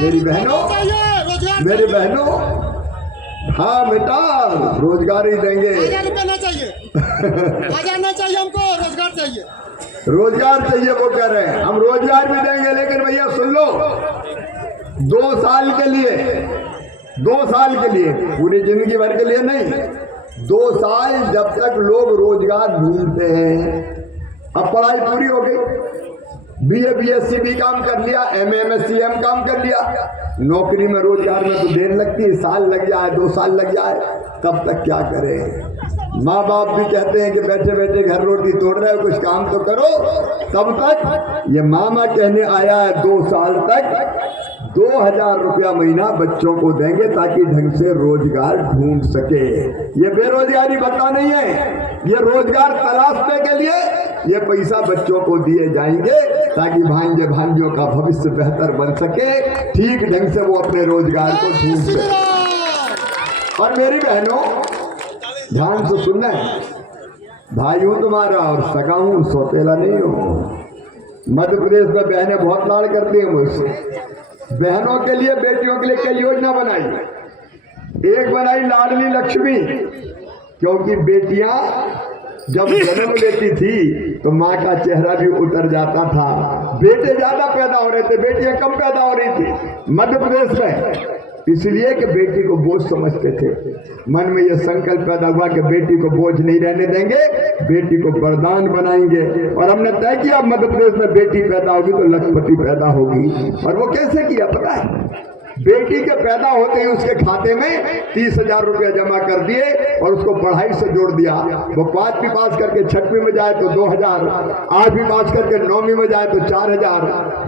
मेरी बहनों, मेरी बहनों, हाँ बेटा रोजगार ही देंगे। 1000 रुपया ना चाहिए, 1000 ना चाहिए हमको, रोजगार चाहिए। रोजगार चाहिए वो कह रहे हैं, हम रोजगार भी देंगे, लेकिन भैया सुन लो, 2 साल के लिए, 2 साल के लिए, पूरी जिंदगी भर के लिए नहीं। 2 साल जब तक लोग रोजगार ढूंढते हैं। अब पढ़ाई पूरी हो गई, BA BSc भी काम कर लिया, MA MSc M काम कर लिया, नौकरी में रोजगार में तो देर लगती है, साल लग जाए, 2 साल लग जाए, तब तक क्या करें। माँ बाप भी कहते हैं कि बैठे बैठे घर रोटी तोड़ रहे हो, कुछ काम तो करो। तब तक ये मामा कहने आया है 2 साल तक 2000 रुपया महीना बच्चों को देंगे ताकि ढंग से रोजगार ढूंढ सके। ये बेरोजगारी भत्ता नहीं है, ये रोजगार तलाशने के लिए ये पैसा बच्चों को दिए जाएंगे ताकि भांजे भांजियों का भविष्य बेहतर बन सके, ठीक ढंग से वो अपने रोजगार को ढूंढ सके। और मेरी बहनों ध्यान से सुनना है, भाई हूं तुम्हारा और सगा हूं, सौतेला नहीं हूं। मध्य प्रदेश में बहनें बहुत लाड़ करती हैं मुझसे। बहनों के लिए, बेटियों के लिए कई योजना बनाई। एक बनाई लाडली लक्ष्मी, क्योंकि बेटियां जब जन्म लेती थी तो माँ का चेहरा भी उतर जाता था। बेटे ज्यादा पैदा हो रहे थे, बेटियां कम पैदा हो रही थी मध्य प्रदेश में, इसलिए कि बेटी को बोझ समझते थे। मन में यह संकल्प पैदा हुआ कि बेटी को बोझ नहीं रहने देंगे, बेटी को वरदान बनाएंगे। और हमने तय किया मध्य प्रदेश में बेटी पैदा होगी तो लखपति पैदा होगी। और वो कैसे किया पता है? बेटी के पैदा होते ही उसके खाते में 30,000 रुपया जमा कर दिए और उसको पढ़ाई से जोड़ दिया। वो 5वीं पास करके 6वीं में जाए तो 2000, 8वीं पास करके 9वीं में जाए तो 4000,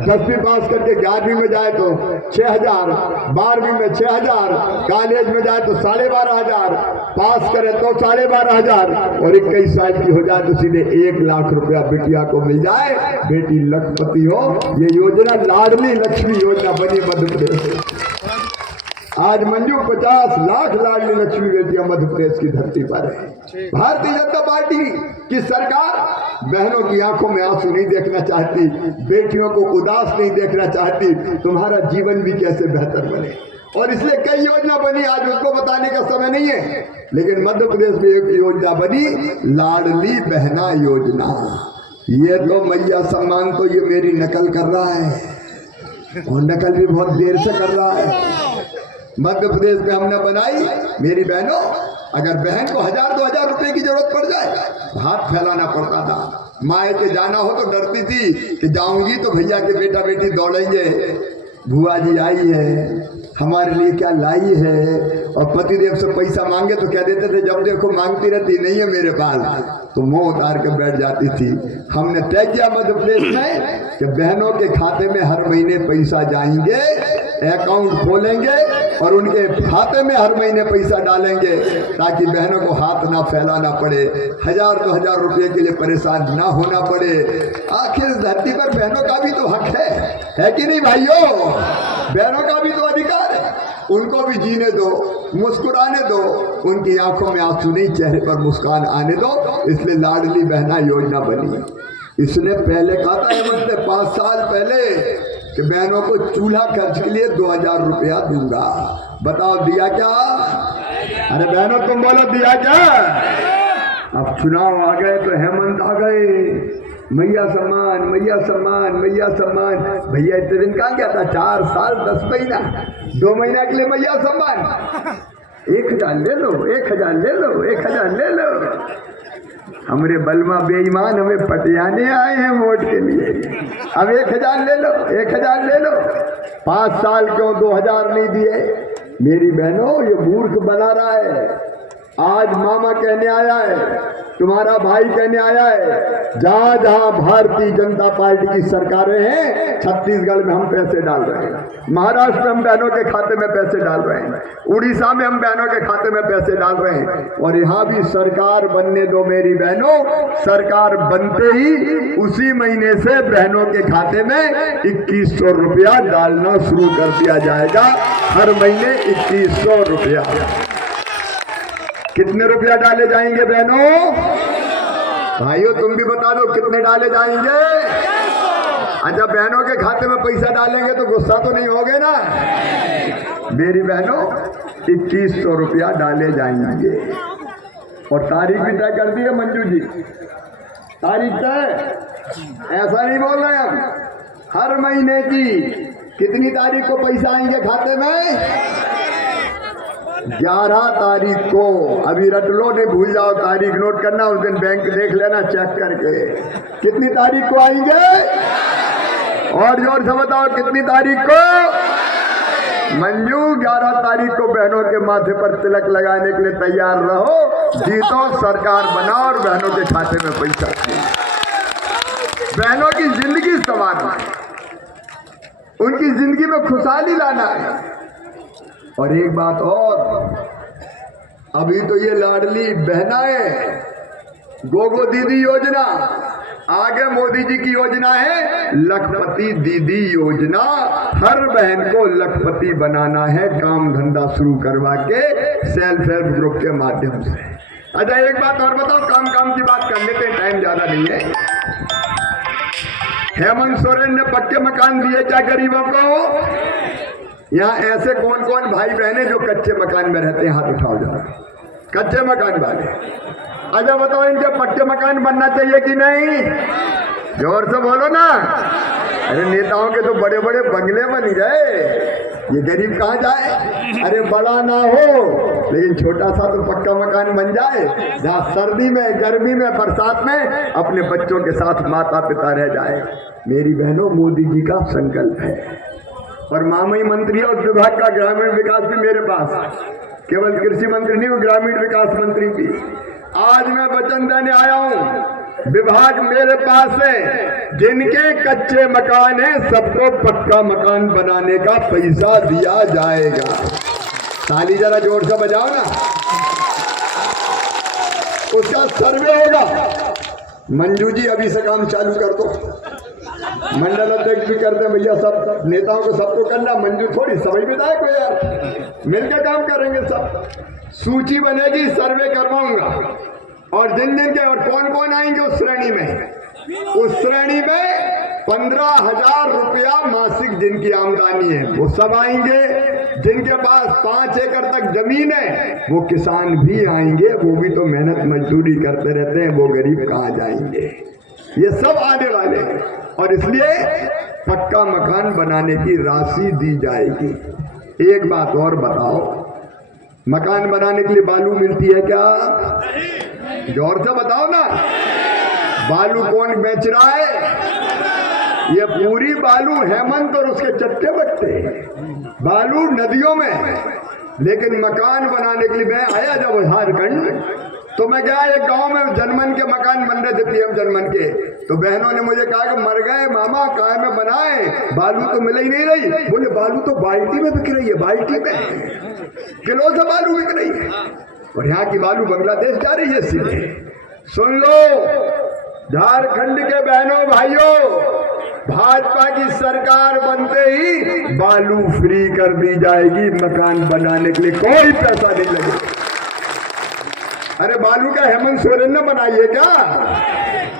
10वीं पास करके 11वीं में जाए तो 6000, 12वीं में 6000, कॉलेज में जाए तो 12,500, पास करे तो 12,500 और 21 साल की हो जाए तो सीधे 1 लाख रुपया बेटिया को मिल जाए, बेटी लखपति हो। ये योजना लाडली लक्ष्मी योजना बनी मध्य प्रदेश में। आज मंजू 50 लाख लाडली लक्ष्मी बेटियां मध्य प्रदेश की धरती पर है। भारतीय जनता पार्टी की सरकार बहनों की आंखों में आंसू नहीं देखना चाहती, बेटियों को उदास नहीं देखना चाहती, तुम्हारा जीवन भी कैसे बेहतर बने। और इसलिए कई योजना बनी, आज उसको बताने का समय नहीं है, लेकिन मध्य प्रदेश में एक योजना बनी, लाडली बहना योजना। ये तो मैया सम्मान तो ये मेरी नकल कर रहा है और नकल भी बहुत देर से कर रहा है। मध्य प्रदेश में हमने बनाई, मेरी बहनों, अगर बहन को 1000-2000 रुपए की जरूरत पड़ जाए हाथ फैलाना पड़ता था। माए के जाना हो तो डरती थी कि जाऊंगी तो भैया के बेटा बेटी दौड़ेंगे, बुआ जी आई है हमारे लिए क्या लाई है। और पतिदेव से पैसा मांगे तो क्या देते थे, जब देखो मांगती रहती नहीं है मेरे पास, तो मुंह उतार के बैठ जाती थी। हमने तय किया मध्य प्रदेश में कि बहनों के खाते में हर महीने पैसा जाएंगे, अकाउंट खोलेंगे और उनके खाते में हर महीने पैसा डालेंगे ताकि बहनों को हाथ ना फैलाना पड़े, 1000-2000 रुपये के लिए परेशान ना होना पड़े। आखिर धरती पर बहनों का भी तो हक है कि नहीं भाइयों? बहनों का भी तो अधिकार है, उनको भी जीने दो, मुस्कुराने दो, उनकी आंखों में आंसू नहीं, चेहरे पर मुस्कान आने दो। इसलिए लाडली बहना योजना बनी। इसने पहले कहा था हेमंत ने 5 साल पहले कि बहनों को चूल्हा खर्च के लिए 2000 रुपया दूंगा। बताओ दिया क्या? अरे बहनों तुम बोलो दिया क्या? अब चुनाव आ गए तो हेमंत आ गए, मैया सम्मान, मैया सम्मान, मैया सम्मान। भैया इतने दिन कहाँ गया था? 4 साल 10 महीना, 2 महीना के लिए मैया सम्मान। 1000 ले लो, 1000 ले लो, 1000 ले लो। हमरे बलमा बेईमान हमें पटियाने आए हैं वोट के लिए। अब 1000 ले लो, 1000 ले लो। 5 साल क्यों 2000 नहीं दिए? मेरी बहनों ये मूर्ख बना रहा है। आज मामा कहने आया है, तुम्हारा भाई कहने आया है, जहां जहां भारतीय जनता पार्टी की सरकारें हैं, छत्तीसगढ़ में हम पैसे डाल रहे हैं, महाराष्ट्र में हम बहनों के खाते में पैसे डाल रहे हैं, उड़ीसा में हम बहनों के खाते में पैसे डाल रहे हैं। और यहाँ भी सरकार बनने दो मेरी बहनों, सरकार बनते ही उसी महीने से बहनों के खाते में 2100 रुपया डालना शुरू कर दिया जाएगा। हर महीने 2100 रुपया। कितने रुपया डाले जाएंगे बहनों? भाइयों तुम भी बता दो कितने डाले जाएंगे? अच्छा, बहनों के खाते में पैसा डालेंगे तो गुस्सा तो नहीं होगे ना? मेरी बहनों 2100 रुपया डाले जाएंगे और तारीख भी तय कर दी है मंजू जी। तारीख तय, ऐसा नहीं बोल रहे हम, हर महीने की कितनी तारीख को पैसा आएंगे खाते में? 11 तारीख को। अभी रट लो, नहीं भूल जाओ, तारीख नोट करना, उस दिन बैंक देख लेना चेक करके कितनी तारीख को आएंगे। और जोर से बताओ कितनी तारीख को? मंजू 11 तारीख को बहनों के माथे पर तिलक लगाने के लिए तैयार रहो। जीतो, सरकार बनाओ और बहनों के खाते में पैसा, बहनों की जिंदगी संवारना है, उनकी जिंदगी में खुशहाली लाना है। और एक बात और, अभी तो ये लाडली बहनाएं, गोगो दीदी योजना, आगे मोदी जी की योजना है लखपति दीदी योजना। हर बहन को लखपति बनाना है, काम धंधा शुरू करवा के सेल्फ हेल्प ग्रुप के माध्यम से। अच्छा, एक बात और बताओ, काम की बात कर लेते हैं, टाइम ज्यादा नहीं है। हेमंत सोरेन ने पक्के मकान दिए क्या गरीबों को? यहाँ ऐसे कौन कौन भाई बहने जो कच्चे मकान में रहते हैं, हाथ उठाओ जरा। कच्चे मकान वाले, अच्छा बताओ, इनके पक्के मकान बनना चाहिए कि नहीं? जोर से बोलो ना। अरे नेताओं के तो बड़े बड़े बंगले बन गए, ये गरीब कहाँ जाए? अरे बड़ा ना हो लेकिन छोटा सा तो पक्का मकान बन जाए, जहाँ सर्दी में, गर्मी में, बरसात में अपने बच्चों के साथ माता पिता रह जाए। मेरी बहनों, मोदी जी का संकल्प है। और मामई मंत्री और विभाग का ग्रामीण विकास भी मेरे पास, केवल कृषि मंत्री नहीं, ग्रामीण विकास मंत्री भी। आज मैं वचन देने आया हूं, विभाग मेरे पास है, जिनके कच्चे मकान है सबको पक्का मकान बनाने का पैसा दिया जाएगा। ताली जरा जोर से बजाओ ना। उसका सर्वे होगा। मंजू जी अभी से काम चालू कर दो, मंडल अध्यक्ष भी करते हैं भैया, सब नेताओं को सबको करना, मंजू थोड़ी, सभी विधायक को यार मिलकर काम करेंगे सब। सूची बनेगी, सर्वे करवाऊंगा, और जिन जिन के और कौन कौन आएंगे उस श्रेणी में 15,000 रुपया मासिक जिनकी आमदनी है वो सब आएंगे। जिनके पास 5 एकड़ तक जमीन है वो किसान भी आएंगे, वो भी तो मेहनत मजदूरी करते रहते हैं, वो गरीब कहाँ जाएंगे? ये सब आने वाले हैं, और इसलिए पक्का मकान बनाने की राशि दी जाएगी। एक बात और बताओ, मकान बनाने के लिए बालू मिलती है क्या? जोर से बताओ ना। बालू कौन बेच रहा है? ये पूरी बालू हेमंत और उसके चट्टे बट्टे बालू नदियों में। लेकिन मकान बनाने के लिए मैं आया जब झारखंड, तो मैं गया एक गांव में, जनमन के मकान बन रहे थे, पीएम जनमन के। तो बहनों ने मुझे कहा कि मर गए मामा, काय में बनाए, बालू तो मिल ही नहीं रही। बोले बालू तो बाल्टी में बिक रही है, बाल्टी में किलो से बालू बिक रही है, और यहाँ की बालू बांग्लादेश जा रही है सीधे। सुन लो झारखंड के बहनों भाइयों, भाजपा की सरकार बनते ही बालू फ्री कर दी जाएगी, मकान बनाने के लिए कोई पैसा नहीं लगेगा। अरे बालू का हेमंत सोरेन ने बनाई है क्या?